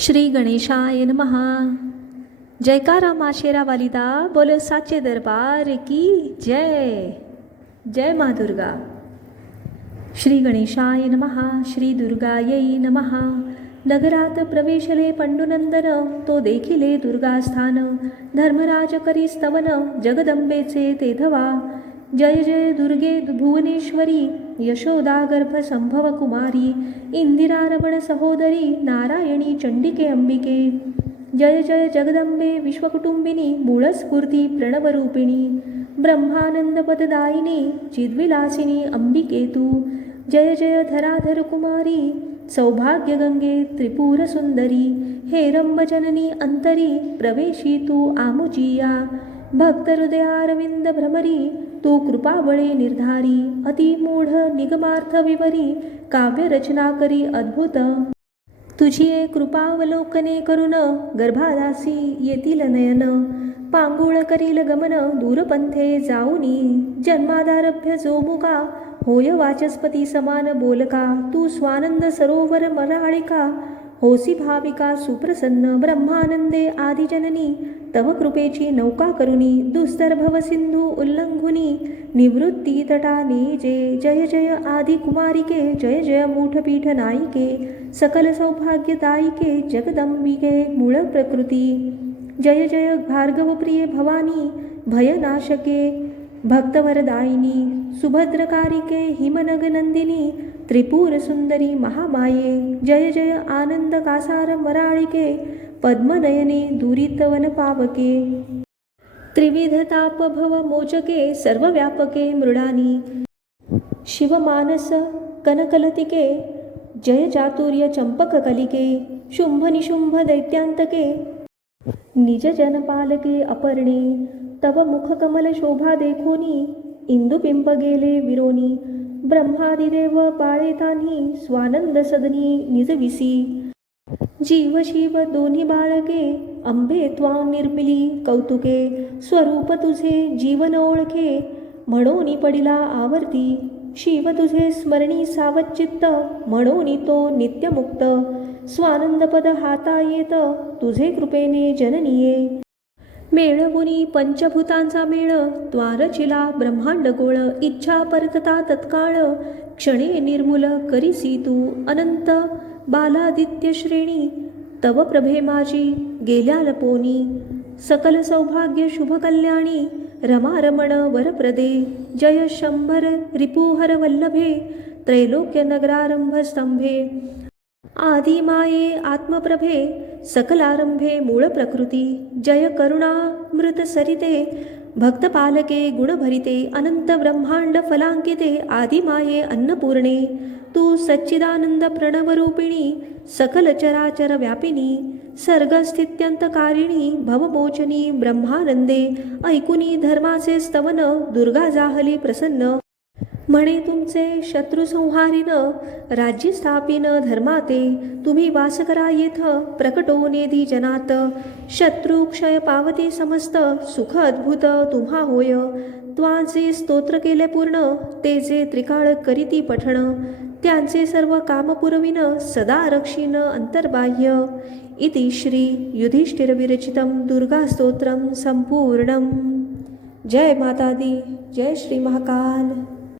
श्री गणेशाय नमः। जयकारा माशेरा वालिदा, बोलो साचे दरबार की जय। जय माँ दुर्गा। श्री गणेशाय नमः। श्री दुर्गायै नमः। नगरात प्रवेशले पंडुनंदन, तो देखिले दुर्गास्थान। धर्मराज करी स्तवन, जगदंबेचे तेधवा। जय जय दुर्गे भुवनेश्वरी, यशोदा गर्भ संभव कुमारी। इंदिरा रमण सहोदरी, नारायणी चंडिके अंबिके। जय जय जगदंबे विश्वकुटुंबिनी, मूळस्फूर्ती प्रणवरूपिणी। ब्रह्मानंदपददायिनी, चिद्विलासिनी अंबिके तू। जय जय धराधर कुमारी, सौभाग्य गंगे त्रिपुर सुंदरी। हेरंब जननी अंतरी, प्रवेशी तू आमुजिया। भक्त हृदयारविंद भ्रमरी, तू कृपाबळे निर्धारी। अतिमूढ निगमार्थ विवरी, काव्य रचना करी अद्भुत। तुझी कृपावलोकने करुण, गर्भादासी येतील नयन। पांगुळ करील गमन, दूरपंथे जाऊनी। जन्मादारभ्य जो मुका, होय वाचस्पती समान बोलका। तू स्वानंद सरोवर मराळिका, होसी भाविका सुप्रसन्न। ब्रह्मानंदे आदिजननी, तव कृपेची नौका करुणी। दुस्तर भव सिंधू उल्लंघुनी, निवृत्ती तटाने जे। जय जय आदि कुमारिके, जय जय मूठपीठ नायिके। सकल सौभाग्यदायिके, जगदंबिके मूळ प्रकृती। जय जय भार्गव प्रिय भवानी, भयनाशके भक्तवरदायिनी। सुभद्रकारिके हिमनग नंदिनी, त्रिपुर सुंदरी महामाये। जय जय आनंद कासार मराळिके, पद्मनयने दुरितवन पावके। त्रिविध ताप भव मोचके, सर्वव्यापके मृडानी। शिवमानस कनकलतिके, जय चातुर्य चंपक कलिके। शुंभ निशुंभ दैत्यांतके, निज जनपालके अपर्णे। तव मुख कमल शोभा देखोनी, इंदुबिंब गेले विरोनी। ब्रह्मादिदेव पाळेतान्ही, स्वानंद सदनी निजविसी। जीव शिव दोन्ही बाळके, अंबे त्वां निर्मिली कौतुके। स्वरूप तुझे जीवन ओळखे, म्हणोनी पडिला आवर्ती। शिव तुझे स्मरणी सावचित्त, म्हणोनी तो नित्यमुक्त। स्वानंदपद हाता येत, तुझे कृपेने जननीये। मेळवुनी पंचभूतांचा मेळ, त्वारचिला ब्रह्मांड गोळ। इच्छा परतता तत्काळ, क्षणे निर्मूल करीसी तू। अनंत बालादित्य श्रेणी, तव प्रभे माझी गेल्या लपोनी। सकल सौभाग्य शुभ कल्याणी, रमारमण वरप्रदे। जय शंभर रिपुहर वल्लभे, त्रैलोक्य नगरारंभ स्तंभे। आदि माये आत्मप्रभे, सकलारंभे मूळ प्रकृती। जय करुणामृत सरिते, भक्तपालके गुणभरिते। अनंत ब्रह्मांड फलांकिते, आदिमाये अन्नपूर्णे। तू सच्चिदानंद प्रणवरूपिणी, सकल चराचर व्यापिनी। सर्गस्थित्यंतकारिणी, भवमोचनी ब्रह्मानंदे। ऐकुनी धर्माचे स्तवन, दुर्गा जाहली प्रसन्न। म्हणे तुमचे शत्रु संहारीन, राज्य स्थापिन धर्माते। तुम्ही वास करा येथ, प्रकटो नेदी जनात। शत्रु क्षय पावती समस्त, सुख अद्भुत तुम्हा होय। त्वाचे स्तोत्र केले पूर्ण, ते जे त्रिकाळ करीती पठण। त्यांचे सर्व काम पुरविन, सदा रक्षिन अंतर्बाह्य। इति श्री युधिष्ठिर विरचितं दुर्गा स्तोत्रम संपूर्णम। जय माता दी, जय श्री महाकाल।